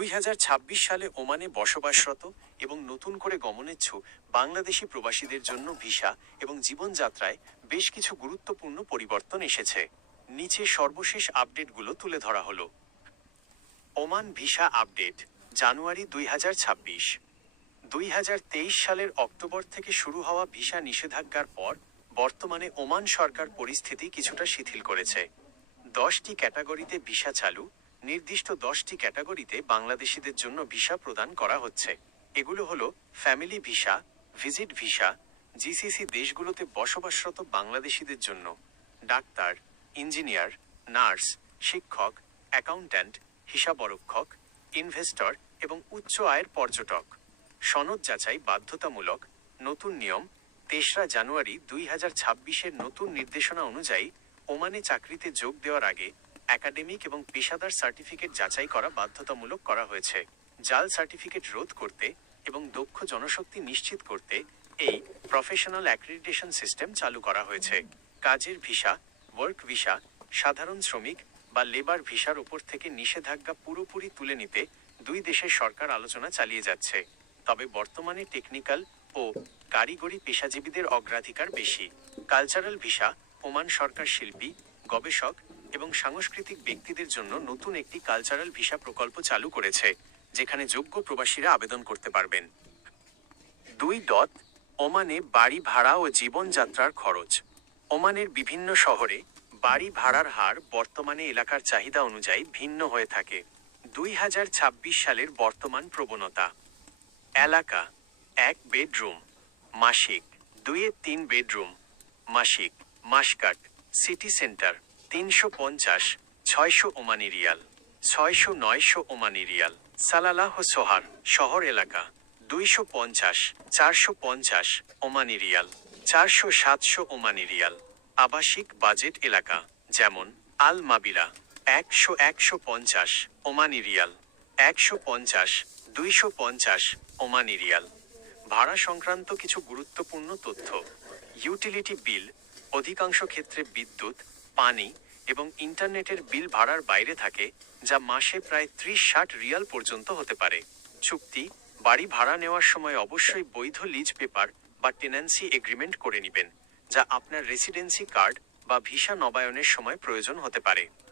2026 সালে ওমানে বসবাসরত এবং নতুন করে গমনেচ্ছু বাংলাদেশি প্রবাসীদের জন্য ভিসা এবং জীবনযাত্রায় বেশ কিছু গুরুত্বপূর্ণ পরিবর্তন এসেছে। নিচে সর্বশেষ আপডেটগুলো তুলে ধরা হলো। ওমান ভিসা আপডেট জানুয়ারি 2026। 2023 সালের অক্টোবর থেকে শুরু হওয়া ভিসা নিষেধাজ্ঞার পর বর্তমানে ওমান সরকার পরিস্থিতি কিছুটা শিথিল করেছে। 10টি ক্যাটাগরিতে ভিসা চালু, নির্দিষ্ট 10টি ক্যাটাগরিতে বাংলাদেশিদের জন্য ভিসা প্রদান করা হচ্ছে। এগুলো হলো family visa, visit visa, GCC দেশগুলোতে বসবাসরত বাংলাদেশিদের জন্য, ডাক্তার, ইঞ্জিনিয়ার, নার্স, শিক্ষক, অ্যাকাউন্ট্যান্ট, হিসাবরক্ষক, ইনভেস্টর এবং উচ্চ আয়ের পর্যটক। সনদ যাচাই বাধ্যতামূলক। নতুন নিয়ম 23 জানুয়ারি 2026-এর নতুন নির্দেশনা অনুযায়ী ওমানে চাকরিতে যোগ দেওয়ার আগে একাডেমিক এবং পেশাদার সার্টিফিকেট যাচাই করা বাধ্যতামূলক করা হয়েছে। জাল সার্টিফিকেট রোধ করতে এবং দক্ষ জনশক্তি নিশ্চিত করতে এই প্রফেশনাল অ্যাক্রিডিটেশন সিস্টেম চালু করা হয়েছে। কাজের ভিসা, ওয়ার্ক ভিসা, সাধারণ শ্রমিক বা লেবার ভিসার উপর থেকে নিষেধাজ্ঞা পুরোপুরি তুলে নিতে দুই দেশের সরকার আলোচনা চালিয়ে যাচ্ছে। তবে বর্তমানে টেকনিক্যাল ও কারিগরি পেশাজীবীদের অগ্রাধিকার বেশি। কালচারাল ভিসা ওমান সরকার শিল্পী, গবেষক এবং সাংস্কৃতিক ব্যক্তিদের জন্য নতুন একটি কালচারাল ভিসা প্রকল্প চালু করেছে, যেখানে যোগ্য প্রবাসীরা আবেদন করতে পারবেন। 2. ওমানে বাড়ি ভাড়া ও জীবনযাত্রার খরচ। ওমানের বিভিন্ন শহরে বাড়ি ভাড়ার হার বর্তমানে এলাকার চাহিদা অনুযায়ী ভিন্ন হয়ে থাকে। 2026 সালের বর্তমান প্রবণতা: এলাকা 1 বেডরুম মাসিক, 2-3 বেডরুম মাসিক, Muscat city centre 350-600 Omani rial, 600-900 Omani rial. Salalah ও সোহার শহর এলাকা 250-450 ওমানি রিয়াল, 400-700 ওমানি রিয়াল। আবাসিক বাজেট এলাকা যেমন Al Mabela 100-150 Omani rial, 150-250 Omani rial. ভাড়া সংক্রান্ত কিছু গুরুত্বপূর্ণ তথ্য: ইউটিলিটি বিল অধিকাংশ ক্ষেত্রে বিদ্যুৎ, পানি এবং ইন্টারনেটের বিল ভাড়ার বাইরে থাকে, যা মাসে প্রায় 30-60 রিয়াল পর্যন্ত হতে পারে। চুক্তি: বাড়ি ভাড়া নেওয়ার সময় অবশ্যই বৈধ লিজ পেপার বা টেন্যান্সি এগ্রিমেন্ট করে নেবেন, যা আপনার রেসিডেন্সি কার্ড বা ভিসা নবায়নের সময় প্রয়োজন হতে পারে।